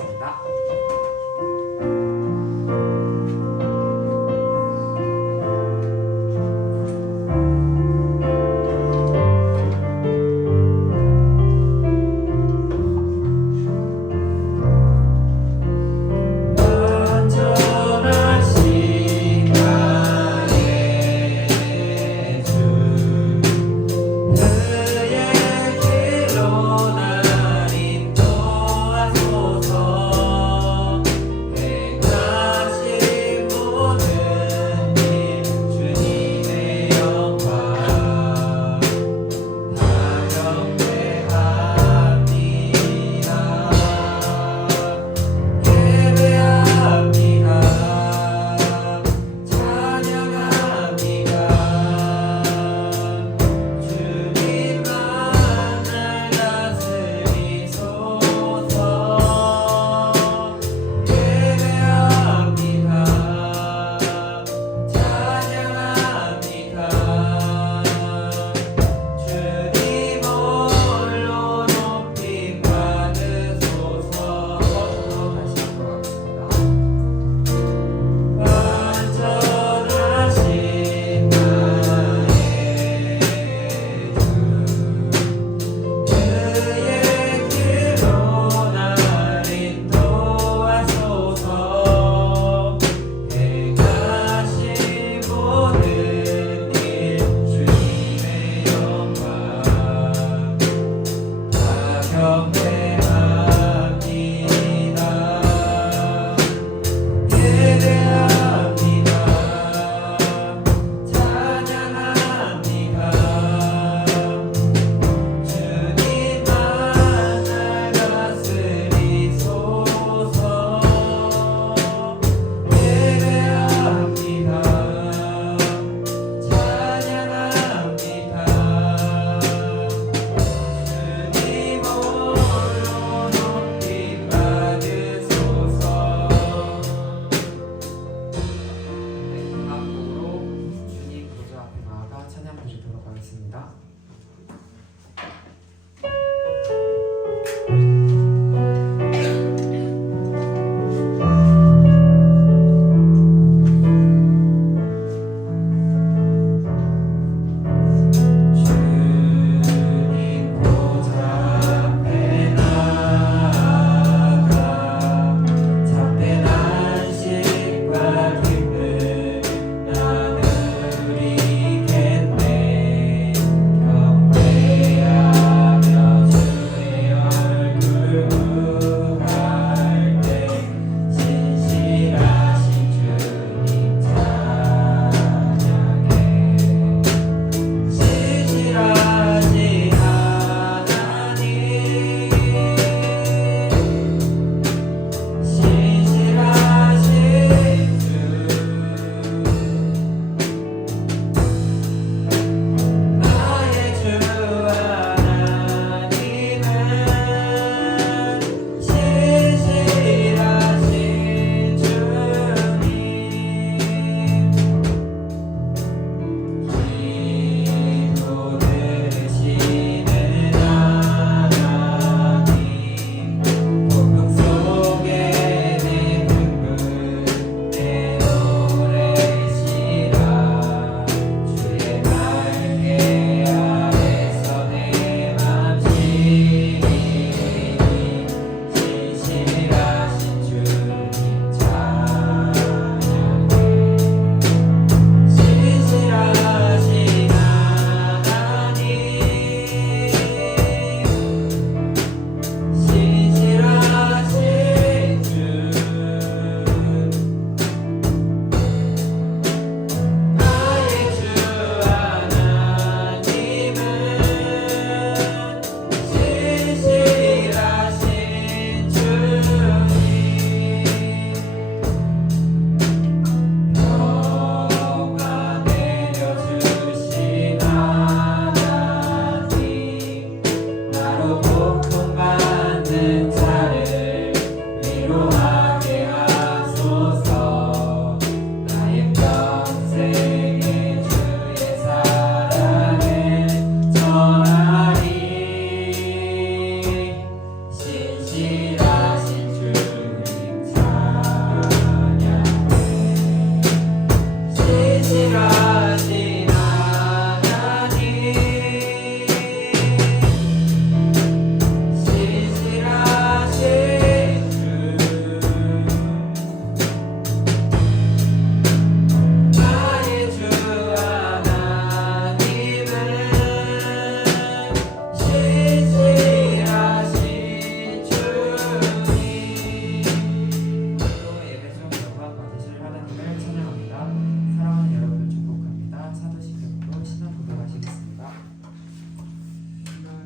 하겠습니다.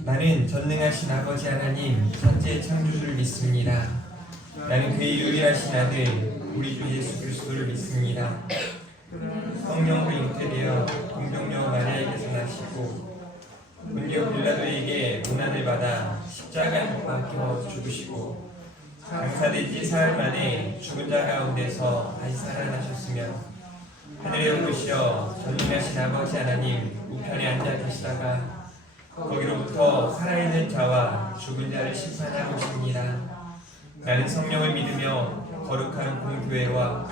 나는 전능하신 아버지 하나님 천지의 창조주를 믿습니다. 나는 그의 유일하신 아들 우리 주 예수 그리스도를 믿습니다. 성령으로 잉태되어 동정녀 마리아에게서 나시고 본디오 빌라도에게 고난을 받아 십자가에 못 박혀 죽으시고 장사된 지 사흘 만에 죽은 자 가운데서 다시 살아나셨으며 하늘에 오르시어 전능하신 아버지 하나님 우편에 앉아 계시다가 거기로부터 살아있는 자와 죽은 자를 심판하고 오십니다. 나는 성령을 믿으며 거룩한 공교회와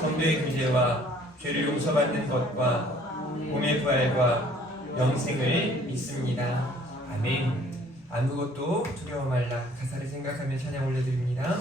성도의 교제와 죄를 용서받는 것과 몸의 부활과 영생을 믿습니다. 아멘. 아무것도 두려워 말라. 가사를 생각하며 찬양 올려드립니다.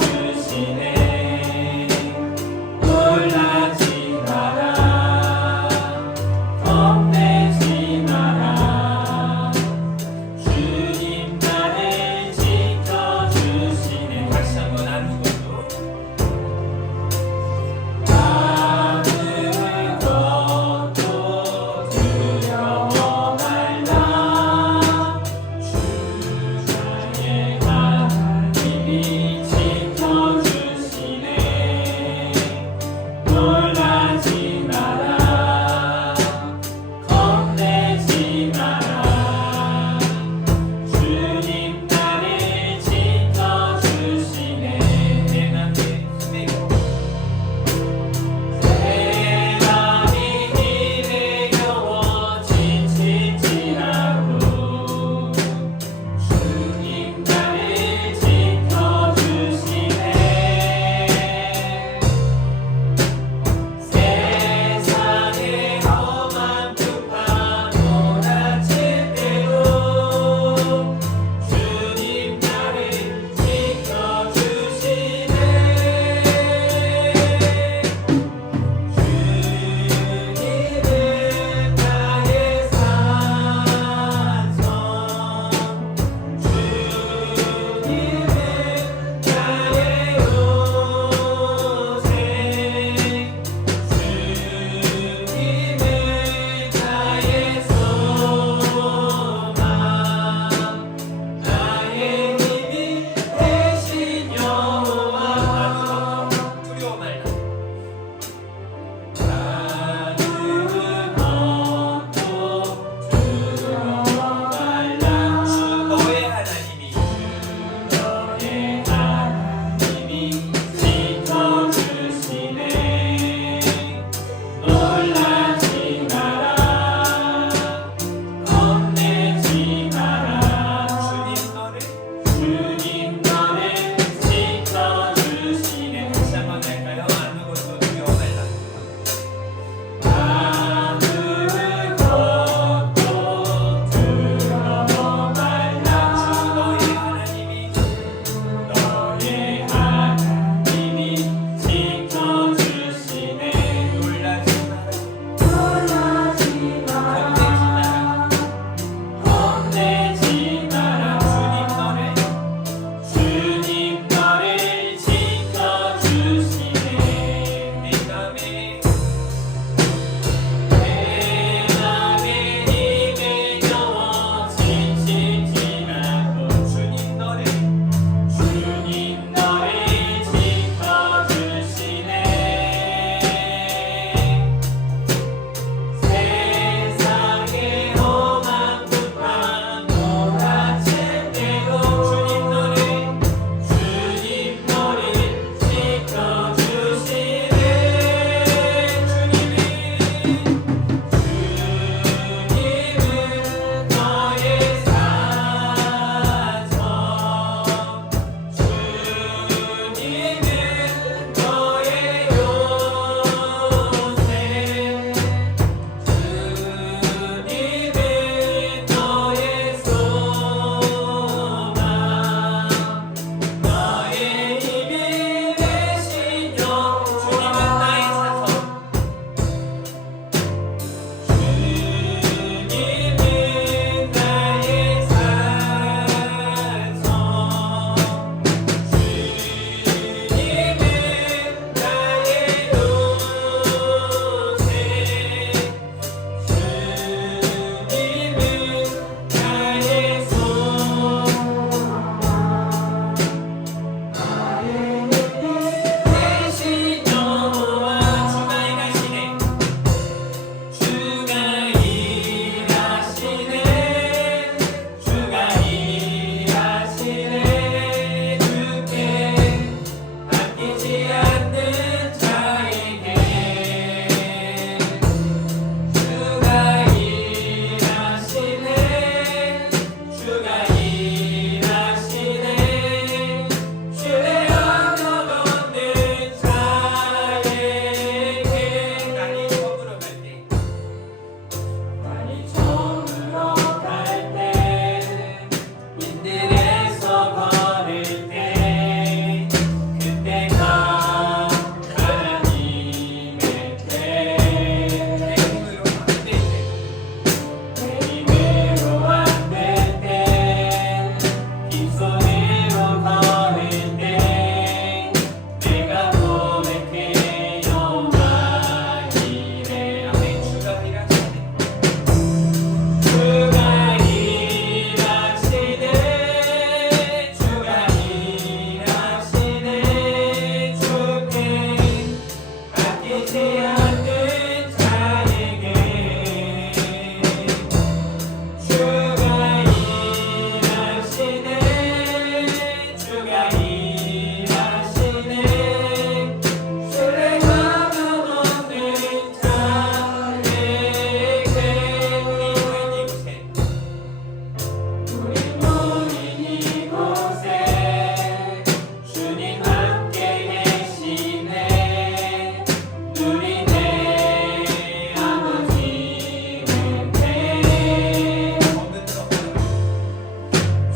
주시네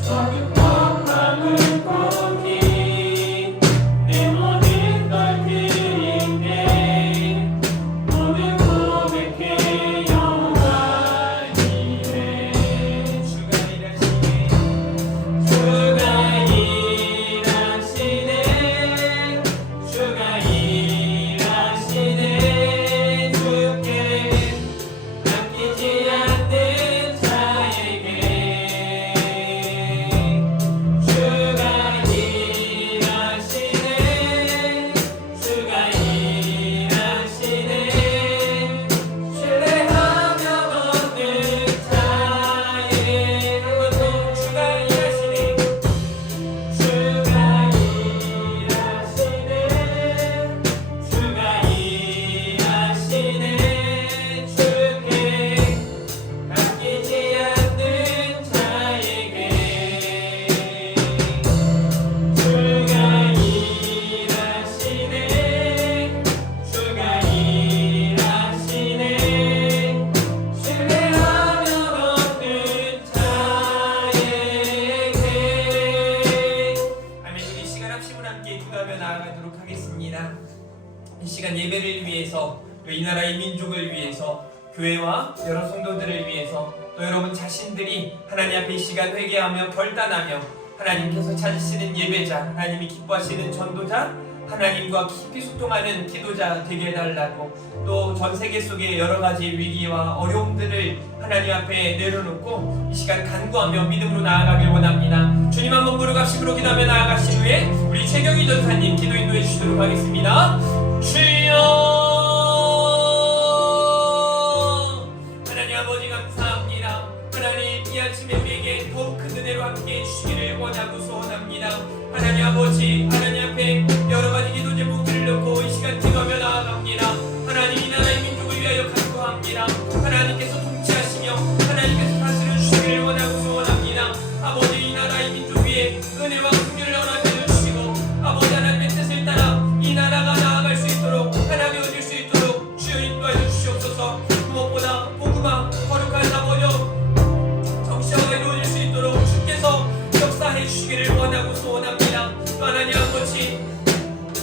어둠과 밤을 꽃이 내 모든 걸 드릴 때 모든 고백해 영원히 해. 주가 일하시네 주가 일하시네 주가 일하시네 주께 맡기지 않는 자에게 주가 일하시네 주가 일하시네 신뢰하며 걷는 자에게 그것도 주가 일하시네 주가 일하시네 주가 일하시네 주께 맡기지 않는 자에게 주가 일하시네 주가 일하시네 신뢰하며 걷는 자에게. 아멘. 우리 이 시간 합심을 함께 기도하며 나아가도록 하겠습니다. 이 시간 예배를 위해서 또 이 나라의 민족을 위해서 교회와 여러 성도들을 위해서 또 여러분 자신들이 하나님 앞에 이 시간 회개하며 결단하며 하나님께서 찾으시는 예배자, 하나님이 기뻐하시는 전도자, 하나님과 깊이 소통하는 기도자 되게 해달라고, 또 전 세계 속의 여러 가지 위기와 어려움들을 하나님 앞에 내려놓고 이 시간 간구하며 믿음으로 나아가길 원합니다. 주님 한번 부르고 합심으로 기도하며 나아가신 후에 우리 최경희 전사님 기도 인도해 주시도록 하겠습니다. 주여 하나님 아버지 감사합니다. 하나님 이 아침에 우리에게 더욱 큰 은혜로 함께 해주시기를 원하고 소원합니다. 하나님 아버지 하나님 앞에 여러 가지 기도 제목들을 놓고 이 시간 기도하며 나아갑니다. 하나님 이 나라의 민족을 위하여 간구합니다. 하나님께서 통치하시며 하나님께서 다스려 주시기를 원하고 소원합니다. 아버지 이 나라의 민족 위에 은혜와 긍휼을 허락해 주시고 아버지 하나님의 뜻을 따라 이 나라가 나아갈 수 있도록 하나님 얻을 수 있도록 주여 인도하여 주시옵소서. 무엇보다 복음화 거룩한 아버지 정시하게 이루어질 수 있도록 주께서 역사해 주시기를 원하고 소원합니다. 또 하나님 아버지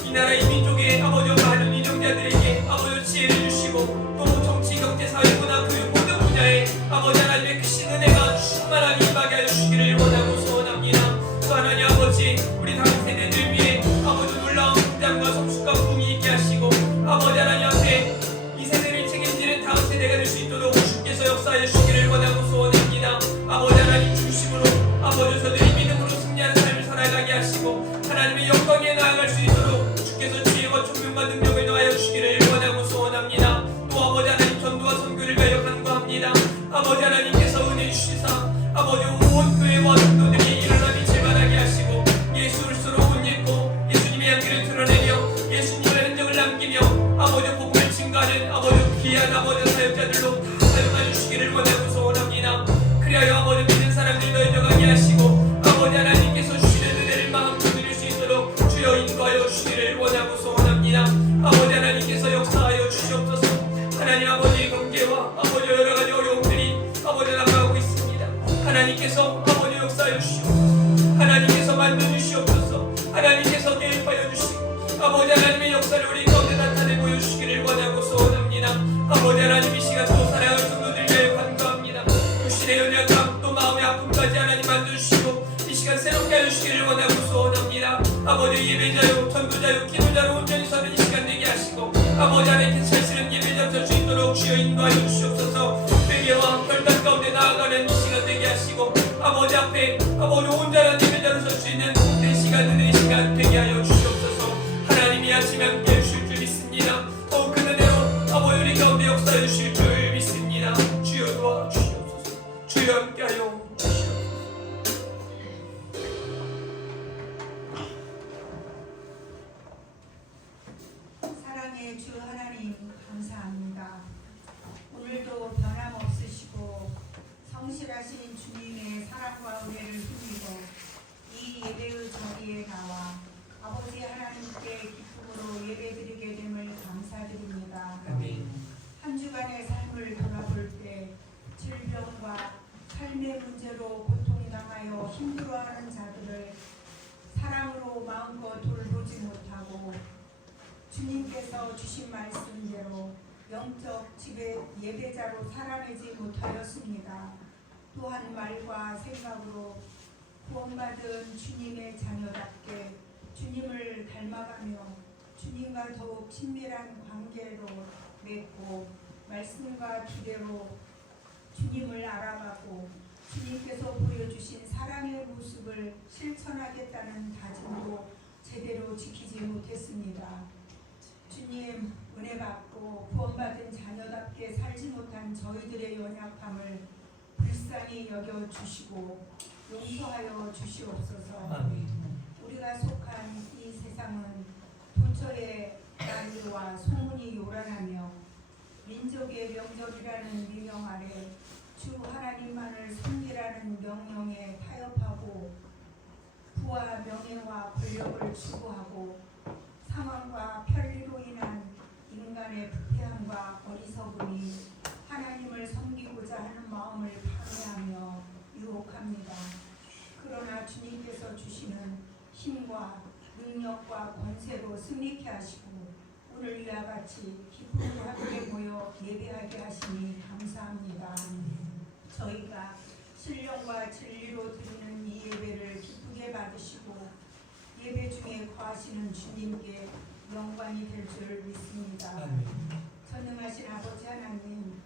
이 나라의 민족의 아버지 많은 인정자들에게 아버지 지혜를 주시고 또 정치 경제 사회 문화 교육 모든 분야에 아버지 하나님의 크신 은혜가 충만하게 임하게 하여 주시기를 원하고 소원합니다. 또 하나님 아버지 우리 다음 세대들 위해 아버지 놀라운 성장과 성숙과 부흥이 있게 하시고 아버지 하나님 앞에 이 세대를 책임지는 다음 세대가 될 수 있도록 주께서 역사하여 주시기를 원하고 소원합니다. 아버지 하나님 중심으로 아버지 저들이 믿음으로 승리하는 삶을 살아가게 하시고 하나님의 영광에 나아갈 수 있도록 주께서 지혜와 총명과 능력을 더하여 주시기를 원하고 소원합니다. 또 아버지 하나님 전도와 선교를 위하여 간구합니다. 아버지 하나님께서 은혜 주시사 아버지 온 교회와 성도들이 일어나 빛을 발하게 하시고 예수 그리스도로 옷 입고 예수님의 향기를 드러내며 예수님의 흔적을 남기며 아버지 복음을 증거하는 아버지 귀한 아버지 사역자들로 다 사용하여 주시기를 원하고 소원합니다. 그리하여 아버지 믿는 사람들 더해져가게 하시고 아버지 하나님께서 주시는 은혜를 마음껏 누릴 수 있도록 주여 인도하여 주시기를 원하고 소원합니다. 아버지 하나님께서 역사하여 주시옵소서. 하나님 아버지의 관계와 아버지 여러 가지 어려움들이 아버지 나가고 있습니다. 하나님께서 아버지 역사하여 주시옵소서. 하나님께서 만져 주시옵소서. 하나님께서 개입하여 주시고 아버지 하나님의 역사를 우리 가운데 나타내 보여주시기를 원하고 소원합니다. 아버지 하나님 이 시간 또 사랑하는 성도들 위하여 간구합니다. 육신의 연약함 또 마음의 아픔까지 하나님 만져주시고 이 시간 새롭게 하여 주시기를 원하고 소원합니다. 아버지 예배자요 전도자요 기도자로 온전히 서는 이 시간 되게 하시고 아버지 하나님께 찰스는 예배자 설 수 있도록 주여 인도하여 주시옵소서. 회개와 결단 가운데 나아가는 이 시간 되게 하시고 아버지 앞에 아버지 온전한 예배자로 설 수 있는 내 시간 은혜의 시간 되게 하여 주시옵소서. 하나님이 아침에 함께 해주실 줄 믿습니다. 더욱 큰 은혜로 아버지 우리 가운데 역사해 주실 줄 믿습니다. 주여 도와주시옵소서. 주여 함께하여 주시옵소서. 사랑의 주 하나님 감사합니다. 오늘도 변함없으시고 성실하신 주님의 사랑과 은혜를 힘입어 이 예배의 자리에 나와 아버지 하나님께 기쁨으로 예배드리게 됨을 감사드립니다. 아멘. 한 주간의 삶을 돌아볼 때 질병과 삶의 문제로 고통당하여 힘들어하는 마음껏 돌보지 못하고 주님께서 주신 말씀대로 영적 예배자로 살아내지 못하였습니다. 또한 말과 생각으로 구원받은 주님의 자녀답게 주님을 닮아가며 주님과 더욱 친밀한 관계로 맺고 말씀과 기대로 주님을 알아가고 주님께서 보여주신 사랑의 모습을 실천하겠다는 다짐도 제대로 지키지 못했습니다. 주님 은혜 받고 구원받은 자녀답게 살지 못한 저희들의 연약함을 불쌍히 여겨 주시고 용서하여 주시옵소서. 아멘. 우리가 속한 이 세상은 도처에 난리와 소문이 요란하며 민족의 명절이라는 미명 아래 주 하나님만을 섬기라는 명령에 타협하고 부와 명예와 권력을 추구하고 상황과 편리로 인한 인간의 부패함과 어리석음이 하나님을 섬기고자 하는 마음을 방해하며 유혹합니다. 그러나 주님께서 주시는 힘과 능력과 권세로 승리케 하시고 오늘 이와 같이 기쁨으로 함께 모여 예배하게 하시니 감사합니다. 저희가 신령과 진리로 드리는 이 예배를 기쁘게 받으시고 예배 중에 거하시는 주님께 영광이 될 줄 믿습니다. 아멘. 전능하신 아버지 하나님,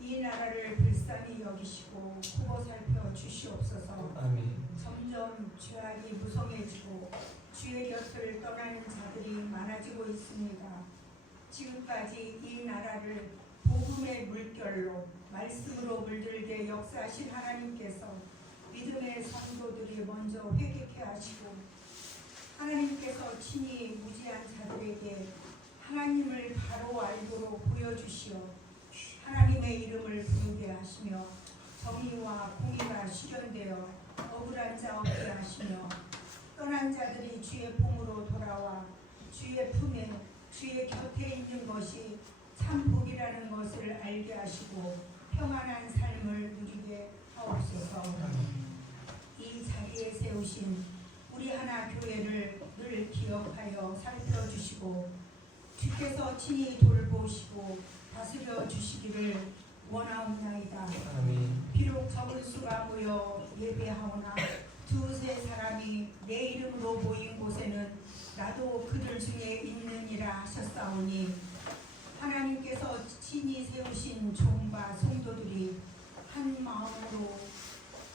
이 나라를 불쌍히 여기시고 보고 살펴 주시옵소서. 아멘. 점점 죄악이 무성해지고 주의 곁을 떠나는 자들이 많아지고 있습니다. 지금까지 이 나라를 복음의 물결로 말씀으로 물들게 역사하신 하나님께서 믿음의 성도들이 먼저 회개케 하시고 하나님께서 친히 무지한 자들에게 하나님을 바로 알도록 보여주시어 하나님의 이름을 부르게 하시며 정의와 공의가 실현되어 억울한 자 없게 하시며 떠난 자들이 주의 품으로 돌아와 주의 품에 주의 곁에 있는 것이 참 복이라는 것을 알게 하시고 평안한 삶을 누리게 하옵소서. 이 자리에 세우신 우리 하나 교회를 늘 기억하여 살펴주시고 주께서 친히 돌보시고 다스려 주시기를 원하옵나이다. 아멘. 비록 적은 수가 모여 예배하오나 두세 사람이 내 이름으로 모인 곳에는 나도 그들 중에 있느니라 하셨사오니 하나님께서 친히 세우신 종과 성도들이 한 마음으로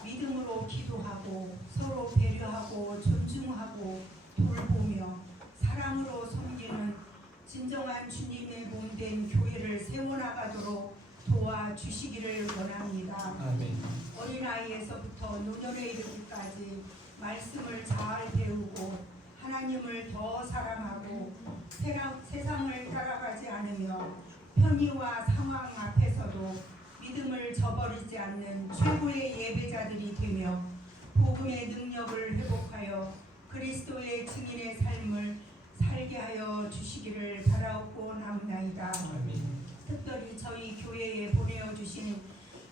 믿음으로 기도하고 서로 배려하고 존중하고 돌보며 사랑으로 섬기는 진정한 주님의 몸된 교회를 세워나가도록 도와주시기를 원합니다. 아멘. 어린아이에서부터 노년에 이르기까지 말씀을 잘 배우고 하나님을 더 사랑하고 세상을 따라가지 않으며 편의와 상황 앞에서도 믿음을 저버리지 않는 최고의 예배자들이 되며 복음의 능력을 회복하여 그리스도의 증인의 삶을 살게 하여 주시기를 바라옵고 나옵나이다. 아멘. 특별히 저희 교회에 보내어 주신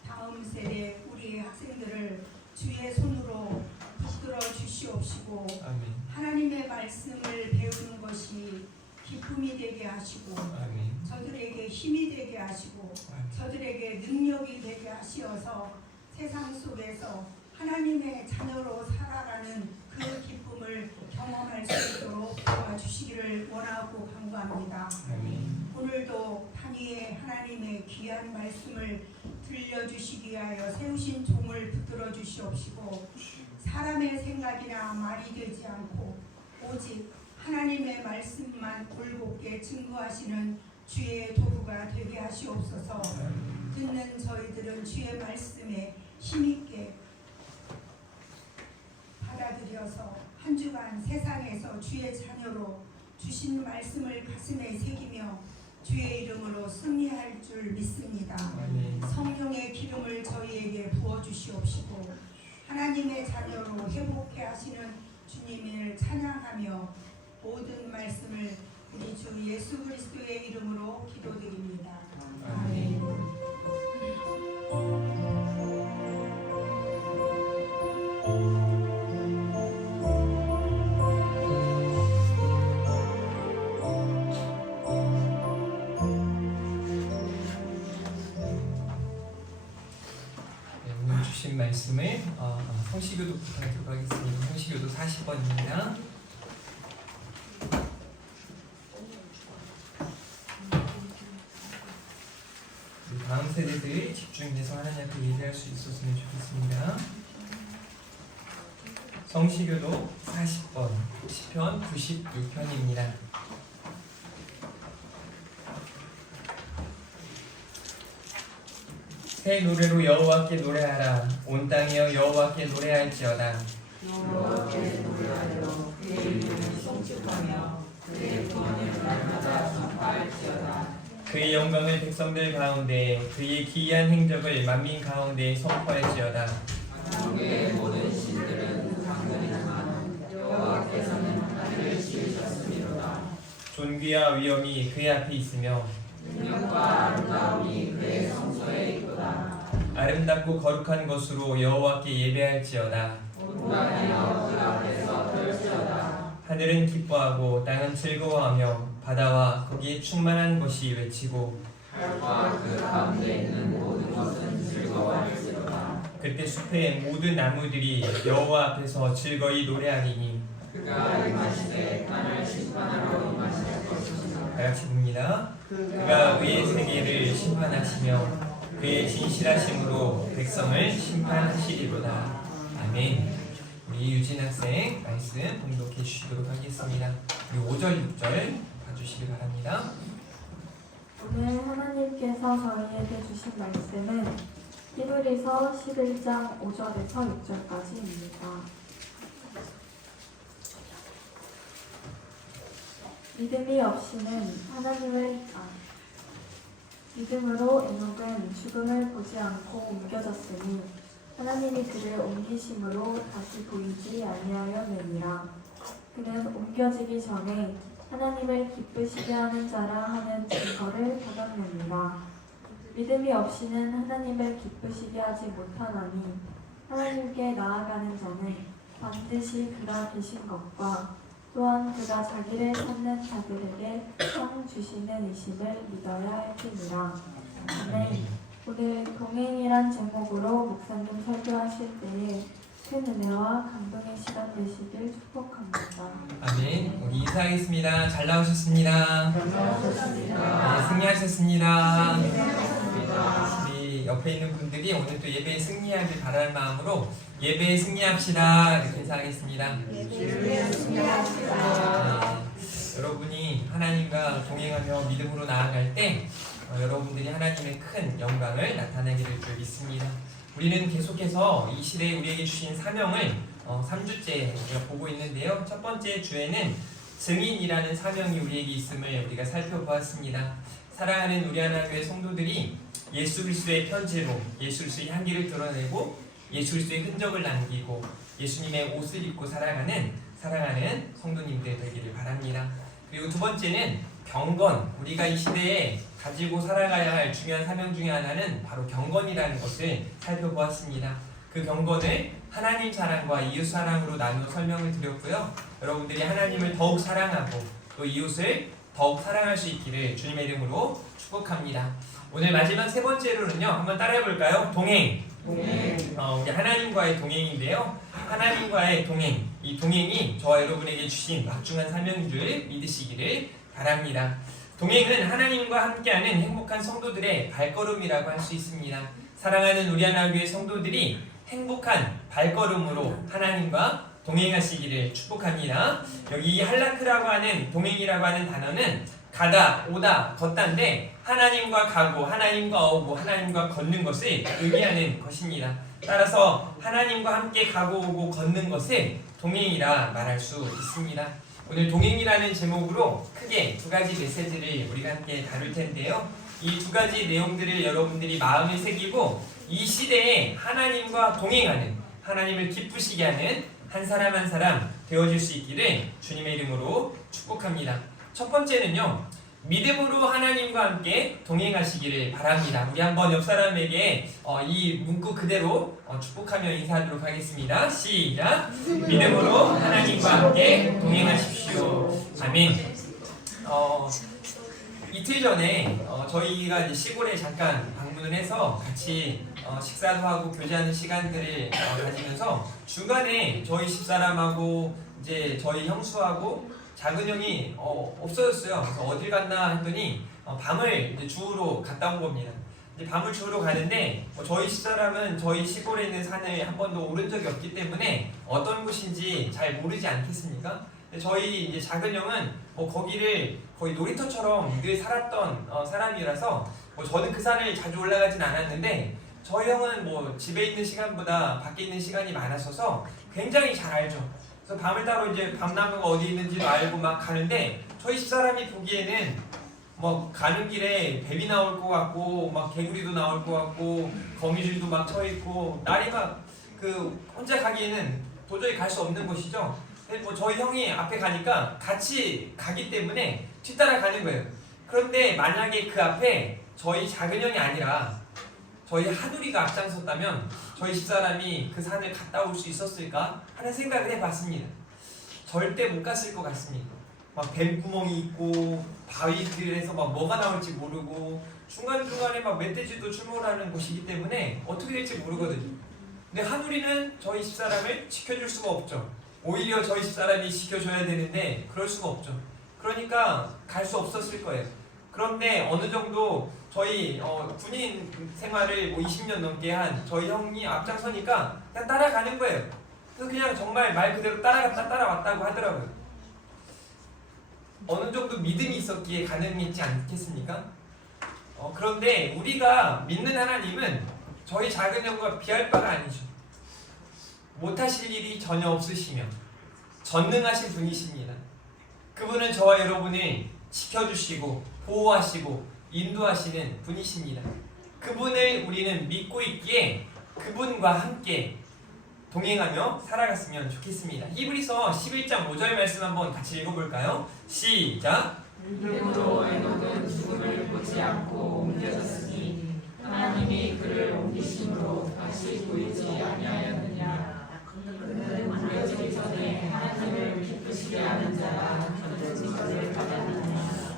다음 세대 우리 학생들을 주의 손으로 붙들어 주시옵시고 아멘. 하나님의 말씀을 배우는 것이 기쁨이 되게 하시고 아멘. 저들에게 힘이 되게 하시고 저들에게 능력이 되게 하시어서 세상 속에서 하나님의 자녀로 살아가는 그 기쁨을 경험할 수 있도록 도와주시기를 원하고 간구합니다. 아멘. 오늘도 단위의 하나님의 귀한 말씀을 들려주시기 위하여 세우신 종을 붙들어 주시옵시고 사람의 생각이나 말이 되지 않고 오직 하나님의 말씀만 올곧게 증거하시는 주의 도구가 되게 하시옵소서. 듣는 저희들은 주의 말씀에 힘있게 받아들여서 한 주간 세상에서 주의 자녀로 주신 말씀을 가슴에 새기며 주의 이름으로 승리할 줄 믿습니다. 아멘. 성령의 기름을 저희에게 부어주시옵시고 하나님의 자녀로 회복해 하시는 주님을 찬양하며 모든 말씀을 우리 주 예수 그리스도의 이름으로 기도드립니다. 아멘. 성시교도부터 하도록 하겠습니다. 성시교도 40번입니다. 다음 세대들 집중해서 하나님 앞에 예배할 수 있었으면 좋겠습니다. 성시교도 40번 시편 96편입니다. 새 노래로 여호와께 노래하라. 온 땅이여 여호와께 노래할지어다. 여호와께 노래하여 그의 이름을 송축하며 그의 구원을 날마다 선포할지어다. 그의 영광을 백성들 가운데 그의 기이한 행적을 만민 가운데 선포할지어다. 만국의 모든 신들은 강건이지만 여호와께서는 하늘을 지으셨음이로다. 존귀와 위엄이 그의 앞에 있으며 능력과 아름다움이 그의 성소에 있도다. 아름답고 거룩한 것으로 여호와께 예배할지어다. 온당이여 그 앞에서 떨지어다. 하늘은 기뻐하고 땅은 즐거워하며 바다와 거기에 충만한 것이 외치고 달과 그 가운데 있는 모든 것은 즐거워할지로다. 그때 숲의 모든 나무들이 여호와 앞에서 즐거이 노래하리니 그가 임하시되 땅을 심판하러 임하실 것이다. 다같이 봅니다. 그가 의의 세계를 심판하시며 그의 진실하심으로 백성을 심판하시리로다. 아멘. 우리 유진 학생 말씀 봉독해 주시도록 하겠습니다. 우리 5절 6절 봐주시기 바랍니다. 오늘 하나님께서 저희에게 주신 말씀은 히브리서 11장 5절에서 6절까지입니다. 믿음으로 에녹은 죽음을 보지 않고 옮겨졌으니 하나님이 그를 옮기심으로 다시 보이지 아니하였느니라. 그는 옮겨지기 전에 하나님을 기쁘시게 하는 자라 하는 증거를 받았느니라. 믿음이 없이는 하나님을 기쁘시게 하지 못하나니 하나님께 나아가는 자는 반드시 그가 계신 것과 또한 그가 자기를 찾는 자들에게 상 주시는 이심을 믿어야 할지니라. 아멘. 오늘 동행이란 제목으로 목사님 설교하실 때에 큰 은혜와 감동의 시간 되시길 축복합니다. 아멘. 우리 인사하겠습니다. 잘 나오셨습니다. 네, 승리하셨습니다. 우리 옆에 있는 분들이 오늘 또 예배에 승리하길 바라는 마음으로 예배에 승리합시다. 이렇게 인사하겠습니다. 여러분이 하나님과 동행하며 믿음으로 나아갈 때 여러분들이 하나님의 큰 영광을 나타내게 될 줄 믿습니다. 우리는 계속해서 이 시대에 우리에게 주신 사명을 3주째 우리가 보고 있는데요. 첫 번째 주에는 증인이라는 사명이 우리에게 있음을 우리가 살펴보았습니다. 사랑하는 우리 하나님의 성도들이 예수 그리스도의 편지로 예수 그리스도의 향기를 드러내고 예수 그리스도의 흔적을 남기고 예수님의 옷을 입고 살아가는 사랑하는 성도님들 되기를 바랍니다. 그리고 두 번째는 경건, 우리가 이 시대에 가지고 살아가야 할 중요한 사명 중에 하나는 바로 경건이라는 것을 살펴보았습니다. 그 경건을 하나님 사랑과 이웃 사랑으로 나누어 설명을 드렸고요. 여러분들이 하나님을 더욱 사랑하고 또 이웃을 더욱 사랑할 수 있기를 주님의 이름으로 축복합니다. 오늘 마지막 세 번째로는요, 한번 따라해볼까요? 동행. 우리 하나님과의 동행인데요. 하나님과의 동행, 이 동행이 저와 여러분에게 주신 막중한 사명인 줄 믿으시기를 바랍니다. 동행은 하나님과 함께하는 행복한 성도들의 발걸음이라고 할 수 있습니다. 사랑하는 우리 하나님의 성도들이 행복한 발걸음으로 하나님과 동행하시기를 축복합니다. 여기 이 할라크라고 하는 동행이라고 하는 단어는 가다, 오다, 걷다인데 하나님과 가고, 하나님과 오고, 하나님과 걷는 것을 의미하는 것입니다. 따라서 하나님과 함께 가고 오고 걷는 것을 동행이라 말할 수 있습니다. 오늘 동행이라는 제목으로 크게 두 가지 메시지를 우리가 함께 다룰 텐데요. 이 두 가지 내용들을 여러분들이 마음에 새기고 이 시대에 하나님과 동행하는, 하나님을 기쁘시게 하는 한 사람 한 사람 되어줄 수 있기를 주님의 이름으로 축복합니다. 첫 번째는요, 믿음으로 하나님과 함께 동행하시기를 바랍니다. 우리 한번 옆 사람에게 이 문구 그대로 축복하며 인사하도록 하겠습니다. 시작! 믿음으로 하나님과 함께 동행하십시오. 아멘. 이틀 전에 저희가 이제 시골에 잠깐 방문을 해서 같이 식사도 하고 교제하는 시간들을 가지면서 중간에 저희 집사람하고 이제 저희 형수하고 작은 형이 없어졌어요. 그래서 어딜 갔나 했더니 밤을 이제 주우러 갔다 온 겁니다. 이제 밤을 주우러 가는데 저희 집사람은 저희 시골에 있는 산을 한 번도 오른 적이 없기 때문에 어떤 곳인지 잘 모르지 않겠습니까? 근데 저희 이제 작은 형은 거기를 거의 놀이터처럼 늘 살았던 사람이라서 저는 그 산을 자주 올라가진 않았는데 저희 형은 집에 있는 시간보다 밖에 있는 시간이 많았어서 굉장히 잘 알죠. 그래서 밤을 따로 이제 밤나무가 어디 있는지도 알고 막 가는데 저희 집사람이 보기에는 가는 길에 뱀이 나올 것 같고 막 개구리도 나올 것 같고 거미줄도 막 쳐 있고 날이 막 혼자 가기에는 도저히 갈 수 없는 곳이죠. 저희 형이 앞에 가니까 같이 가기 때문에 뒤따라 가는 거예요. 그런데 만약에 그 앞에 저희 작은 형이 아니라 저희 하누리가 앞장섰다면 저희 집사람이 그 산을 갔다 올 수 있었을까 하는 생각을 해봤습니다. 절대 못 갔을 것 같습니다. 막 뱀구멍이 있고 바위들에서 막 뭐가 나올지 모르고 중간중간에 막 멧돼지도 출몰하는 곳이기 때문에 어떻게 될지 모르거든요. 근데 하누리는 저희 집사람을 지켜줄 수가 없죠. 오히려 저희 집사람이 지켜줘야 되는데 그럴 수가 없죠. 그러니까 갈 수 없었을 거예요. 그런데 어느 정도 저희 군인 생활을 20년 넘게 한 저희 형이 앞장서니까 그냥 따라가는 거예요. 그래서 그냥 정말 말 그대로 따라갔다 따라왔다고 하더라고요. 어느 정도 믿음이 있었기에 가능했지 않겠습니까? 그런데 우리가 믿는 하나님은 저희 작은 형과 비할 바가 아니죠. 못하실 일이 전혀 없으시며 전능하신 분이십니다. 그분은 저와 여러분을 지켜주시고 보호하시고 인도하시는 분이십니다. 그분을 우리는 믿고 있기에 그분과 함께 동행하며 살아갔으면 좋겠습니다. 히브리서 11장 5절 말씀 한번 같이 읽어볼까요? 시작! 믿음으로 에녹은 죽음을 보지 않고 옮겨졌으니 하나님이 그를 옮기심으로 다시 보이지 아니하였느냐. 그는 옮겨지기 전에 하나님을 기쁘시게 하는 자가 곁을 받았느냐.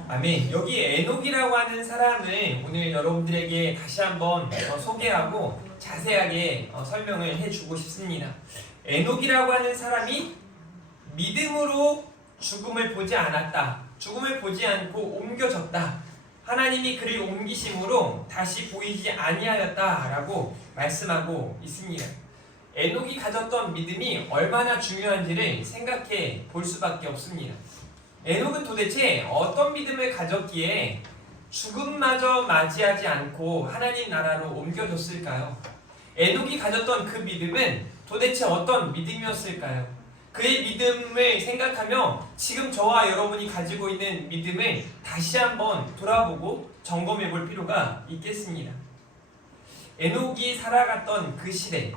아멘. 여기 에녹이라고 하는 사람을 오늘 여러분들에게 다시 한번 소개하고 자세하게 설명을 해주고 싶습니다. 에녹이라고 하는 사람이 믿음으로 죽음을 보지 않았다. 죽음을 보지 않고 옮겨졌다. 하나님이 그를 옮기심으로 다시 보이지 아니하였다라고 말씀하고 있습니다. 에녹이 가졌던 믿음이 얼마나 중요한지를 생각해 볼 수밖에 없습니다. 에녹은 도대체 어떤 믿음을 가졌기에 죽음마저 맞이하지 않고 하나님 나라로 옮겨졌을까요? 에녹이 가졌던 그 믿음은 도대체 어떤 믿음이었을까요? 그의 믿음을 생각하며 지금 저와 여러분이 가지고 있는 믿음을 다시 한번 돌아보고 점검해 볼 필요가 있겠습니다. 에녹이 살아갔던 그 시대,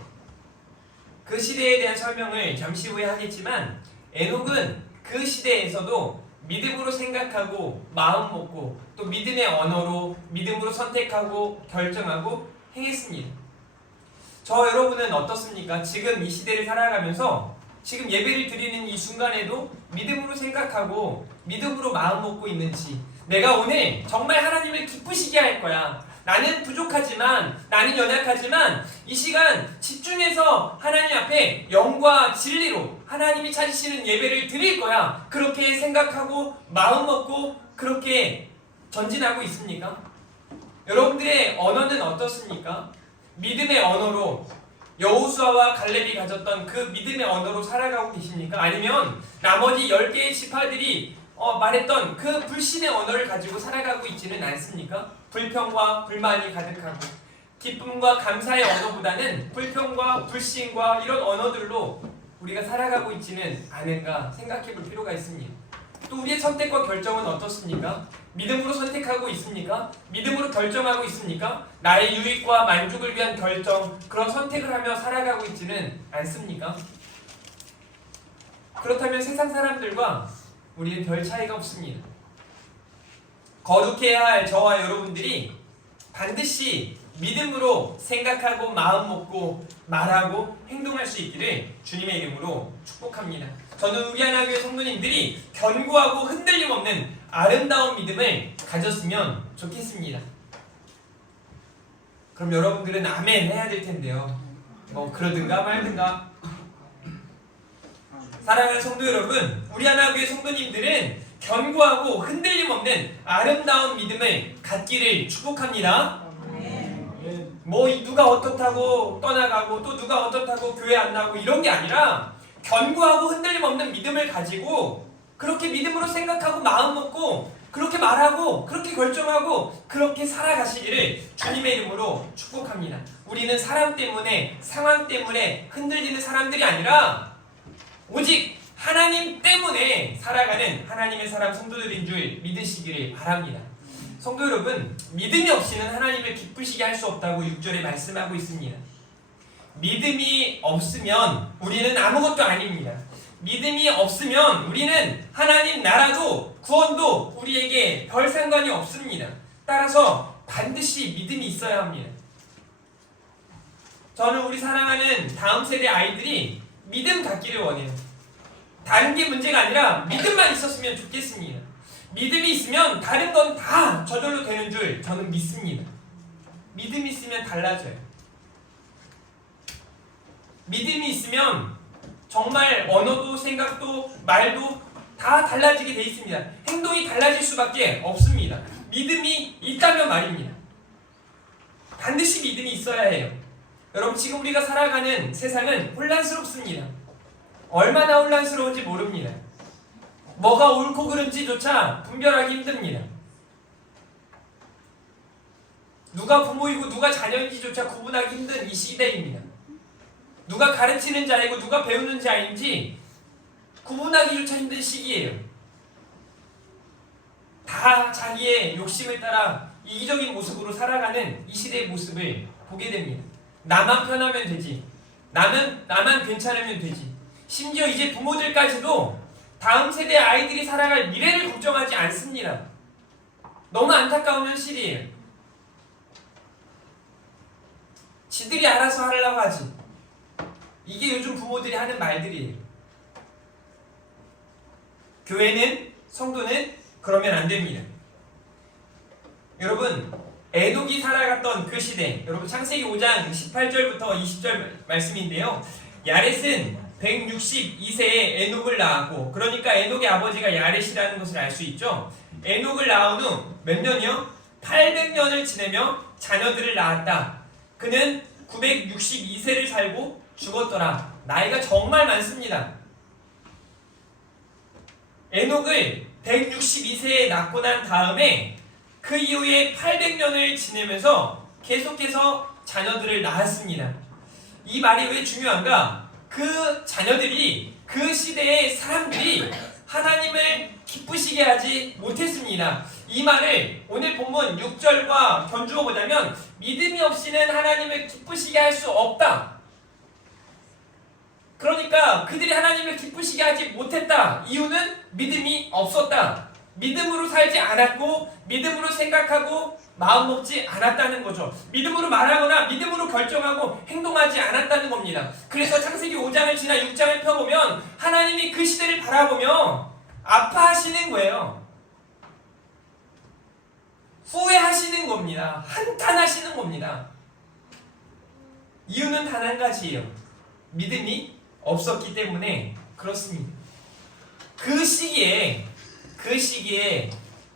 그 시대에 대한 설명을 잠시 후에 하겠지만 에녹은 그 시대에서도 믿음으로 생각하고 마음 먹고 또 믿음의 언어로 믿음으로 선택하고 결정하고 행했습니다. 저 여러분은 어떻습니까? 지금 이 시대를 살아가면서 지금 예배를 드리는 이 순간에도 믿음으로 생각하고 믿음으로 마음 먹고 있는지, 내가 오늘 정말 하나님을 기쁘시게 할 거야. 나는 부족하지만, 나는 연약하지만 이 시간 집중해서 하나님 앞에 영과 진리로 하나님이 찾으시는 예배를 드릴 거야. 그렇게 생각하고 마음 먹고 그렇게 전진하고 있습니까? 여러분들의 언어는 어떻습니까? 믿음의 언어로 여호수아와 갈렙이 가졌던 그 믿음의 언어로 살아가고 계십니까? 아니면 나머지 10개의 지파들이 말했던 그 불신의 언어를 가지고 살아가고 있지는 않습니까? 불평과 불만이 가득하고 기쁨과 감사의 언어보다는 불평과 불신과 이런 언어들로 우리가 살아가고 있지는 않은가 생각해 볼 필요가 있습니다. 또 우리의 선택과 결정은 어떻습니까? 믿음으로 선택하고 있습니까? 믿음으로 결정하고 있습니까? 나의 유익과 만족을 위한 결정, 그런 선택을 하며 살아가고 있지는 않습니까? 그렇다면 세상 사람들과 우리는 별 차이가 없습니다. 거룩해야 할 저와 여러분들이 반드시 믿음으로 생각하고 마음 먹고 말하고 행동할 수 있기를 주님의 이름으로 축복합니다. 저는 우리 하나교회 성도님들이 견고하고 흔들림 없는 아름다운 믿음을 가졌으면 좋겠습니다. 그럼 여러분들은 아멘 해야 될 텐데요. 그러든가 말든가. 사랑하는 성도 여러분, 우리 하나교회 성도님들은 견고하고 흔들림 없는 아름다운 믿음을 갖기를 축복합니다. 누가 어떻다고 떠나가고 또 누가 어떻다고 교회 안 나오고 이런 게 아니라 견고하고 흔들림 없는 믿음을 가지고 그렇게 믿음으로 생각하고 마음 먹고 그렇게 말하고 그렇게 결정하고 그렇게 살아가시기를 주님의 이름으로 축복합니다. 우리는 사람 때문에 상황 때문에 흔들리는 사람들이 아니라 오직 하나님 때문에 살아가는 하나님의 사람 성도들인 줄 믿으시기를 바랍니다. 성도 여러분, 믿음이 없이는 하나님을 기쁘시게 할 수 없다고 6절에 말씀하고 있습니다. 믿음이 없으면 우리는 아무것도 아닙니다. 믿음이 없으면 우리는 하나님 나라도 구원도 우리에게 별 상관이 없습니다. 따라서 반드시 믿음이 있어야 합니다. 저는 우리 사랑하는 다음 세대 아이들이 믿음 갖기를 원해요. 다른 게 문제가 아니라 믿음만 있었으면 좋겠습니다. 믿음이 있으면 다른 건 다 저절로 되는 줄 저는 믿습니다. 믿음이 있으면 달라져요. 믿음이 있으면 정말 언어도 생각도 말도 다 달라지게 돼 있습니다. 행동이 달라질 수밖에 없습니다. 믿음이 있다면 말입니다. 반드시 믿음이 있어야 해요. 여러분, 지금 우리가 살아가는 세상은 혼란스럽습니다. 얼마나 혼란스러운지 모릅니다. 뭐가 옳고 그른지조차 분별하기 힘듭니다. 누가 부모이고 누가 자녀인지조차 구분하기 힘든 이 시대입니다. 누가 가르치는 자이고 누가 배우는 자인지 구분하기조차 힘든 시기예요. 다 자기의 욕심을 따라 이기적인 모습으로 살아가는 이 시대의 모습을 보게 됩니다. 나만 편하면 되지. 나만 괜찮으면 되지. 심지어 이제 부모들까지도 다음 세대 아이들이 살아갈 미래를 걱정하지 않습니다. 너무 안타까운 현실이에요. 지들이 알아서 하려고 하지. 이게 요즘 부모들이 하는 말들이에요. 교회는, 성도는 그러면 안 됩니다. 여러분, 에녹이 살아갔던 그 시대, 여러분 창세기 5장 18절부터 20절 말씀인데요. 야렛은 162세에 에녹을 낳았고, 그러니까 에녹의 아버지가 야렛이라는 것을 알 수 있죠. 에녹을 낳은 후 몇 년이요? 800년을 지내며 자녀들을 낳았다. 그는 962세를 살고 죽었더라. 나이가 정말 많습니다. 에녹을 162세에 낳고 난 다음에 그 이후에 800년을 지내면서 계속해서 자녀들을 낳았습니다. 이 말이 왜 중요한가? 그 자녀들이, 그 시대의 사람들이 하나님을 기쁘시게 하지 못했습니다. 이 말을 오늘 본문 6절과 견주어 보자면 믿음이 없이는 하나님을 기쁘시게 할 수 없다. 그러니까 그들이 하나님을 기쁘시게 하지 못했다. 이유는 믿음이 없었다. 믿음으로 살지 않았고 믿음으로 생각하고 마음 먹지 않았다는 거죠. 믿음으로 말하거나 믿음으로 결정하고 행동하지 않았다는 겁니다. 그래서 창세기 5장을 지나 6장을 펴보면 하나님이 그 시대를 바라보며 아파하시는 거예요. 후회하시는 겁니다. 한탄하시는 겁니다. 이유는 단 한 가지예요. 믿음이 없었기 때문에 그렇습니다. 그 시기에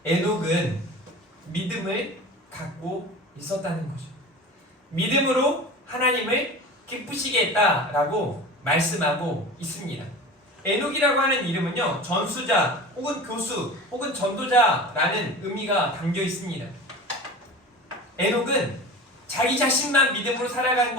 에녹은 믿음을 갖고 있었다는 거죠. 믿음으로 하나님을 기쁘시게 했다라고 말씀하고 있습니다. 에녹이라고 하는 이름은요, 전수자 혹은 교수 혹은 전도자라는 의미가 담겨 있습니다. 에녹은 자기 자신만 믿음으로 살아가는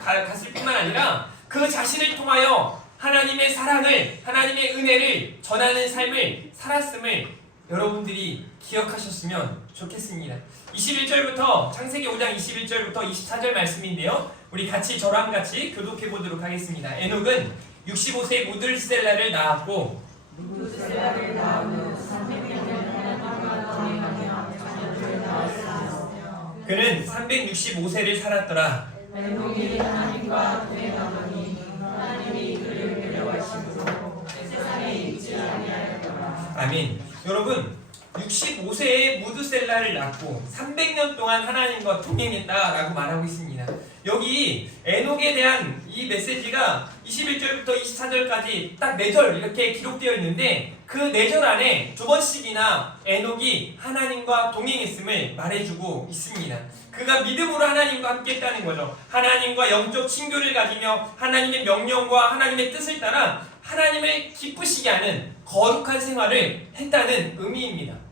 갔을 뿐만 아니라 그 자신을 통하여 하나님의 사랑을, 하나님의 은혜를 전하는 삶을 살았음을 여러분들이 기억하셨으면 좋겠습니다. 21절부터 창세기 5장 21절부터 24절 말씀인데요. 우리 같이 저랑 같이 교독해 보도록 하겠습니다. 에녹은 65세에 무드셀라를 낳았고 무드셀라를 낳은 후 300년을 하나님과 동행하며 자녀들을 낳았으며 그는 365세를 살았더라. 에녹이 하나님과 동행하더니 하나님이 그를 데려가심으로 세상에 있지 아니하였더라. 아멘. 여러분, 65세에 무드셀라를 낳고 300년 동안 하나님과 동행했다라고 말하고 있습니다. 여기 에녹에 대한 이 메시지가 21절부터 24절까지 딱 4절 이렇게 기록되어 있는데 그 4절 안에 2번씩이나 에녹이 하나님과 동행했음을 말해주고 있습니다. 그가 믿음으로 하나님과 함께 했다는 거죠. 하나님과 영적 친교를 가지며 하나님의 명령과 하나님의 뜻을 따라 하나님을 기쁘시게 하는 거룩한 생활을 했다는 의미입니다.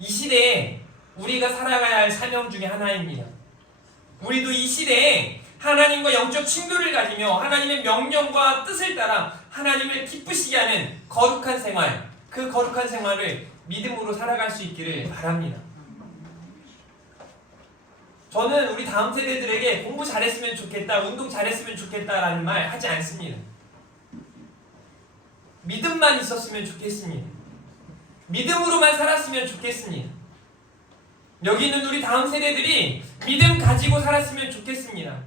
이 시대에 우리가 살아가야 할 사명 중에 하나입니다. 우리도 이 시대에 하나님과 영적 친교를 가지며 하나님의 명령과 뜻을 따라 하나님을 기쁘시게 하는 거룩한 생활, 그 거룩한 생활을 믿음으로 살아갈 수 있기를 바랍니다. 저는 우리 다음 세대들에게 공부 잘했으면 좋겠다, 운동 잘했으면 좋겠다라는 말 하지 않습니다. 믿음만 있었으면 좋겠습니다. 믿음으로만 살았으면 좋겠습니다. 여기 있는 우리 다음 세대들이 믿음 가지고 살았으면 좋겠습니다.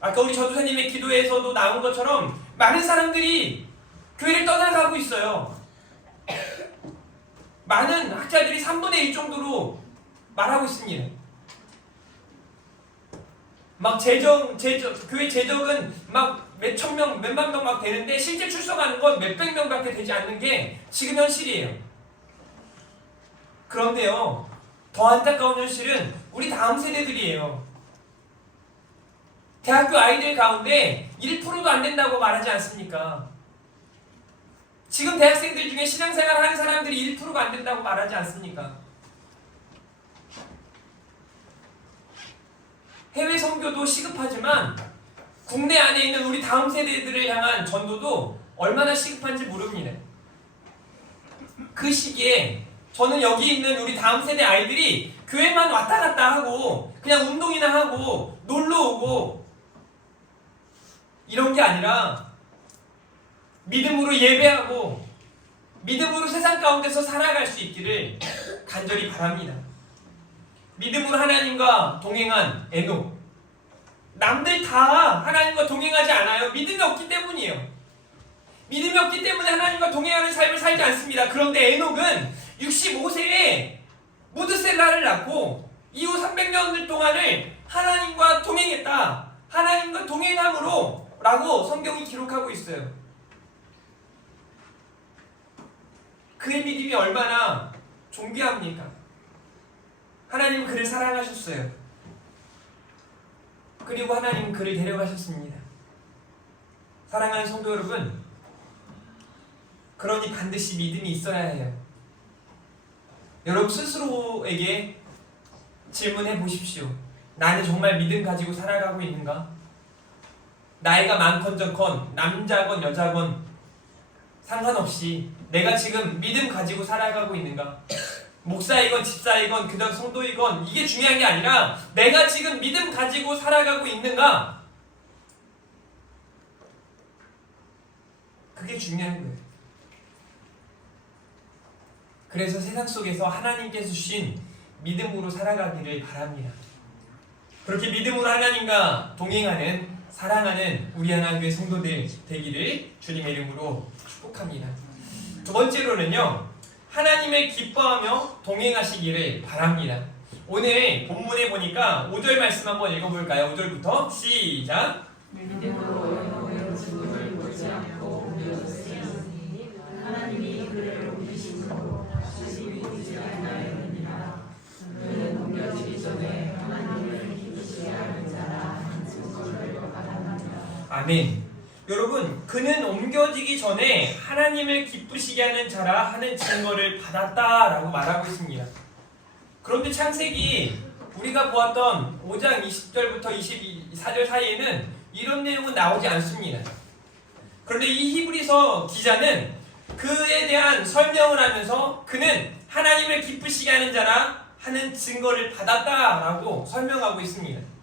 아까 우리 전도사님의 기도에서도 나온 것처럼 많은 사람들이 교회를 떠나가고 있어요. 많은 학자들이 3분의 1 정도로 말하고 있습니다. 막 교회 재적은 막 몇천 명, 몇만 명 막 되는데 실제 출석하는 건 몇백 명밖에 되지 않는 게 지금 현실이에요. 그런데요, 더 안타까운 현실은 우리 다음 세대들이에요. 대학교 아이들 가운데 1%도 안 된다고 말하지 않습니까? 지금 대학생들 중에 신앙생활 하는 사람들이 1%가 안 된다고 말하지 않습니까? 해외 선교도 시급하지만 국내 안에 있는 우리 다음 세대들을 향한 전도도 얼마나 시급한지 모릅니다. 그 시기에 저는 여기 있는 우리 다음 세대 아이들이 교회만 왔다 갔다 하고 그냥 운동이나 하고 놀러 오고 이런 게 아니라 믿음으로 예배하고 믿음으로 세상 가운데서 살아갈 수 있기를 간절히 바랍니다. 믿음으로 하나님과 동행한 에녹, 남들 다 하나님과 동행하지 않아요. 믿음이 없기 때문이에요. 믿음이 없기 때문에 하나님과 동행하는 삶을 살지 않습니다. 그런데 에녹은 65세에 무드셀라를 낳고 이후 300년 동안을 하나님과 동행했다, 하나님과 동행함으로 라고 성경이 기록하고 있어요. 그의 믿음이 얼마나 존귀합니까? 하나님은 그를 사랑하셨어요. 그리고 하나님은 그를 데려가셨습니다. 사랑하는 성도 여러분, 그러니 반드시 믿음이 있어야 해요. 여러분 스스로에게 질문해 보십시오. 나는 정말 믿음 가지고 살아가고 있는가? 나이가 많건 적건, 남자건 여자건 상관없이 내가 지금 믿음 가지고 살아가고 있는가? 목사이건 집사이건 그냥 성도이건 이게 중요한 게 아니라 내가 지금 믿음 가지고 살아가고 있는가? 그게 중요한 거예요. 그래서 세상 속에서 하나님께서 주신 믿음으로 살아가기를 바랍니다. 그렇게 믿음으로 하나님과 동행하는, 사랑하는 우리 하나님의 성도들 되기를 주님의 이름으로 축복합니다. 두 번째로는요, 하나님을 기뻐하며 동행하시기를 바랍니다. 오늘 본문에 보니까 5절 말씀 한번 읽어볼까요? 5절부터 시작. 믿음으로 에녹은 죽음을 보지 않고 옮겨졌으니 하나님이 그를 옮기심으로 다시 보이지 아니하였느니라. 그는 옮겨지기 전에 하나님을 기쁘시게 하는 자라 하는 증거를 받았느니라. 아멘. 여러분, 그는 옮겨지기 전에 하나님을 기쁘시게 하는 자라 하는 증거를 받았다라고 말하고 있습니다. 그런데 창세기 우리가 보았던 5장 20절부터 24절 사이에는 이런 내용은 나오지 않습니다. 그런데 이 히브리서 기자는 그에 대한 설명을 하면서 그는 하나님을 기쁘시게 하는 자라 하는 증거를 받았다라고 설명하고 있습니다.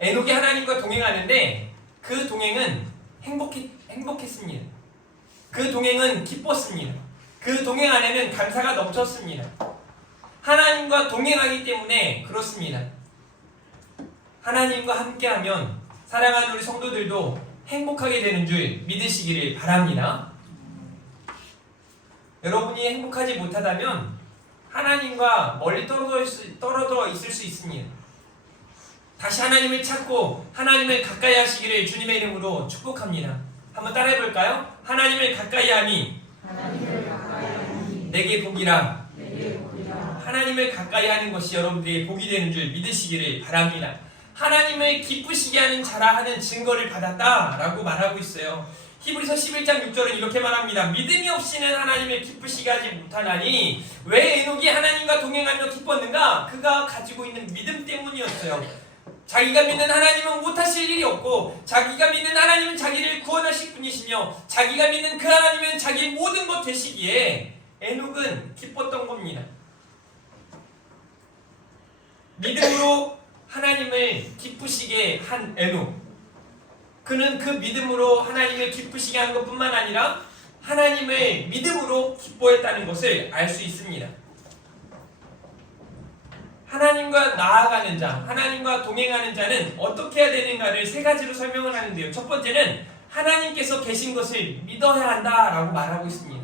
에녹이 하나님과 동행하는데 그 동행은 행복했습니다. 그 동행은 기뻤습니다. 그 동행 안에는 감사가 넘쳤습니다. 하나님과 동행하기 때문에 그렇습니다. 하나님과 함께하면 사랑하는 우리 성도들도 행복하게 되는 줄 믿으시기를 바랍니다. 여러분이 행복하지 못하다면 하나님과 멀리 떨어져 있을 수 있습니다. 다시 하나님을 찾고 하나님을 가까이 하시기를 주님의 이름으로 축복합니다. 한번 따라해 볼까요? 하나님을 가까이 하니 내게 복이라. 하나님을 가까이 하는 것이 여러분들의 복이 되는 줄 믿으시기를 바랍니다. 하나님을 기쁘시게 하는 자라 하는 증거를 받았다라고 말하고 있어요. 히브리서 11장 6절은 이렇게 말합니다. 믿음이 없이는 하나님을 기쁘시게 하지 못하나니 왜 에녹이 하나님과 동행하며 기뻤는가? 그가 가지고 있는 믿음 때문이었어요. 자기가 믿는 하나님은 못하실 일이 없고 자기가 믿는 하나님은 자기를 구원하실 분이시며 자기가 믿는 그 하나님은 자기의 모든 것 되시기에 에녹은 기뻤던 겁니다. 믿음으로 하나님을 기쁘시게 한 에녹, 그는 그 믿음으로 하나님을 기쁘시게 한 것뿐만 아니라 하나님을 믿음으로 기뻐했다는 것을 알 수 있습니다. 하나님과 나아가는 자, 하나님과 동행하는 자는 어떻게 해야 되는가를 세 가지로 설명을 하는데요. 첫 번째는 하나님께서 계신 것을 믿어야 한다라고 말하고 있습니다.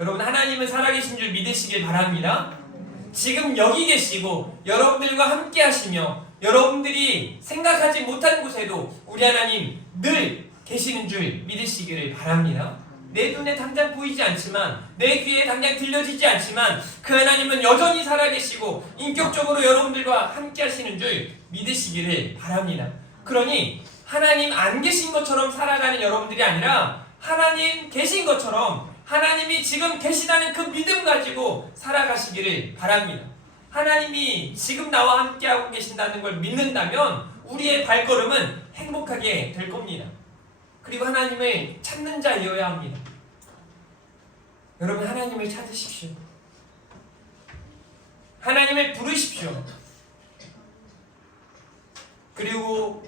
여러분, 하나님은 살아계신 줄 믿으시길 바랍니다. 지금 여기 계시고 여러분들과 함께 하시며 여러분들이 생각하지 못한 곳에도 우리 하나님 늘 계시는 줄 믿으시기를 바랍니다. 내 눈에 당장 보이지 않지만 내 귀에 당장 들려지지 않지만 그 하나님은 여전히 살아계시고 인격적으로 여러분들과 함께 하시는 줄 믿으시기를 바랍니다. 그러니 하나님 안 계신 것처럼 살아가는 여러분들이 아니라 하나님 계신 것처럼 하나님이 지금 계시다는 그 믿음 가지고 살아가시기를 바랍니다. 하나님이 지금 나와 함께하고 계신다는 걸 믿는다면 우리의 발걸음은 행복하게 될 겁니다. 그리고 하나님을 찾는 자이어야 합니다. 여러분, 하나님을 찾으십시오. 하나님을 부르십시오. 그리고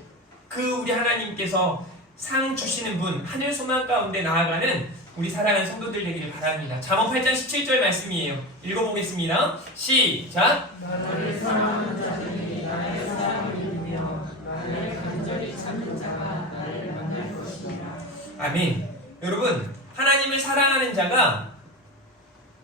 그 우리 하나님께서 상 주시는 분, 하늘 소망 가운데 나아가는 우리 사랑하는 성도들 되기를 바랍니다. 잠언 8장 17절 말씀이에요. 읽어보겠습니다. 시작! 나를 사랑하는 자들이 나의 사랑을 이루며 나를 간절히 찾는 자가 나를 만날 것이니라. 아멘. 여러분, 하나님을 사랑하는 자가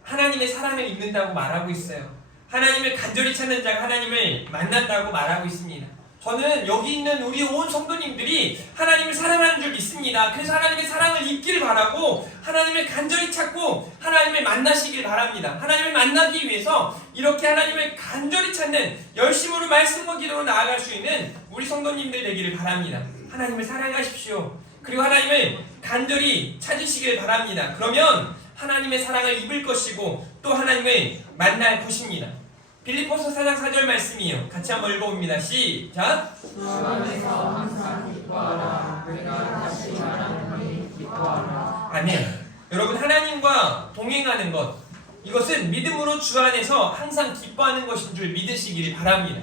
하나님의 사랑을 입는다고 말하고 있어요. 하나님을 간절히 찾는 자가 하나님을 만난다고 말하고 있습니다. 저는 여기 있는 우리 온 성도님들이 하나님을 사랑하는 줄 믿습니다. 그래서 하나님의 사랑을 입기를 바라고 하나님을 간절히 찾고 하나님을 만나시길 바랍니다. 하나님을 만나기 위해서 이렇게 하나님을 간절히 찾는 열심으로 말씀과 기도로 나아갈 수 있는 우리 성도님들 되기를 바랍니다. 하나님을 사랑하십시오. 그리고 하나님을 간절히 찾으시길 바랍니다. 그러면 하나님의 사랑을 입을 것이고 또 하나님을 만날 것입니다. 빌립보서 4장 4절 말씀이에요. 같이 한번 읽어봅니다. 시작! 주 안에서 항상 기뻐하라. 내가 다시 말하노니 기뻐하라. 아멘. 여러분, 하나님과 동행하는 것, 이것은 믿음으로 주 안에서 항상 기뻐하는 것인 줄 믿으시기를 바랍니다.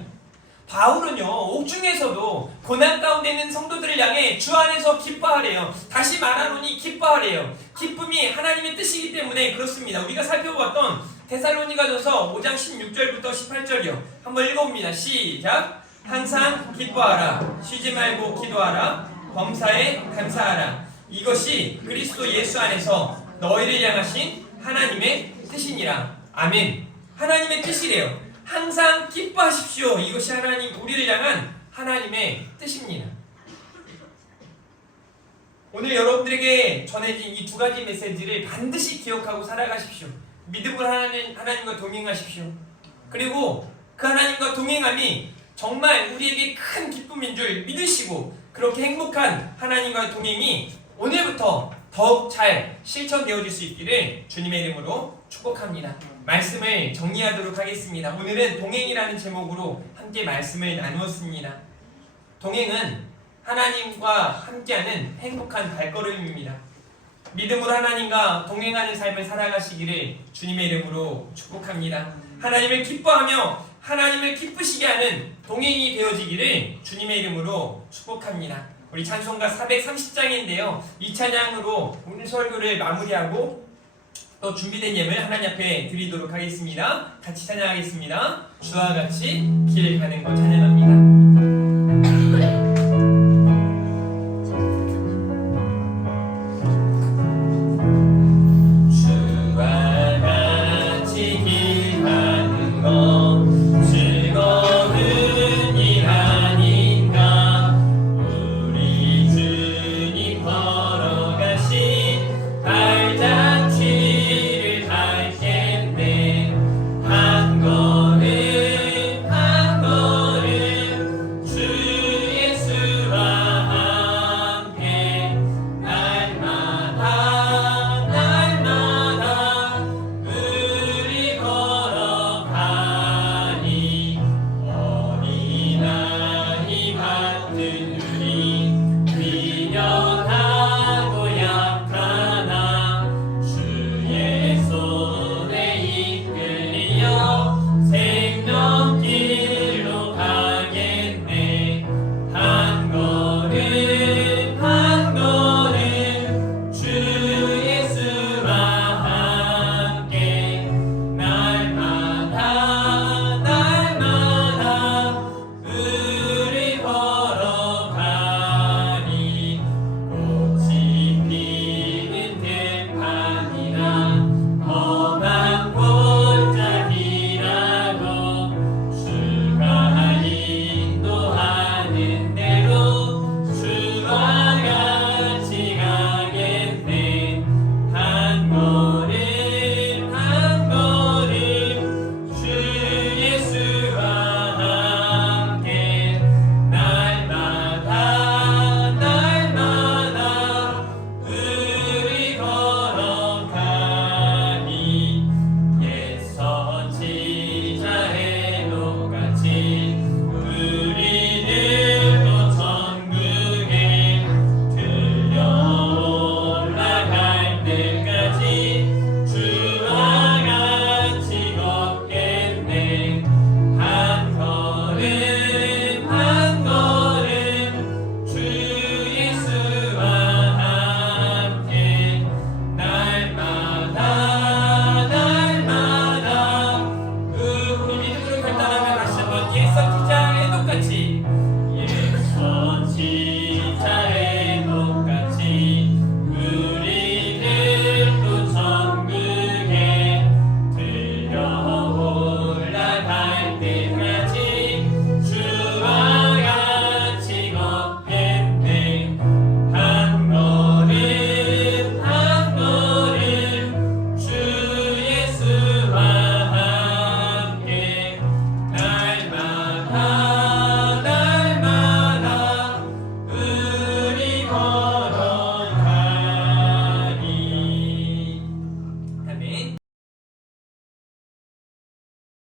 바울은요, 옥중에서도 고난 가운데 있는 성도들을 향해 주 안에서 기뻐하래요. 다시 말하노니 기뻐하래요. 기쁨이 하나님의 뜻이기 때문에 그렇습니다. 우리가 살펴보았던 데살로니가전서 5장 16절부터 18절이요. 한번 읽어봅니다. 시작! 항상 기뻐하라. 쉬지 말고 기도하라. 범사에 감사하라. 이것이 그리스도 예수 안에서 너희를 향하신 하나님의 뜻이니라. 아멘. 하나님의 뜻이래요. 항상 기뻐하십시오. 이것이 하나님, 우리를 향한 하나님의 뜻입니다. 오늘 여러분들에게 전해진 이 두 가지 메시지를 반드시 기억하고 살아가십시오. 믿음으로 하나님과 동행하십시오. 그리고 그 하나님과 동행함이 정말 우리에게 큰 기쁨인 줄 믿으시고 그렇게 행복한 하나님과의 동행이 오늘부터 더욱 잘 실천되어질 수 있기를 주님의 이름으로 축복합니다. 말씀을 정리하도록 하겠습니다. 오늘은 동행이라는 제목으로 함께 말씀을 나누었습니다. 동행은 하나님과 함께하는 행복한 발걸음입니다. 믿음으로 하나님과 동행하는 삶을 살아가시기를 주님의 이름으로 축복합니다. 하나님을 기뻐하며 하나님을 기쁘시게 하는 동행이 되어지기를 주님의 이름으로 축복합니다. 우리 찬송가 430장인데요. 이 찬양으로 오늘 설교를 마무리하고 또 준비된 예물 하나님 앞에 드리도록 하겠습니다. 같이 찬양하겠습니다. 주와 같이 길 가는 것 찬양합니다. 주와 죄인을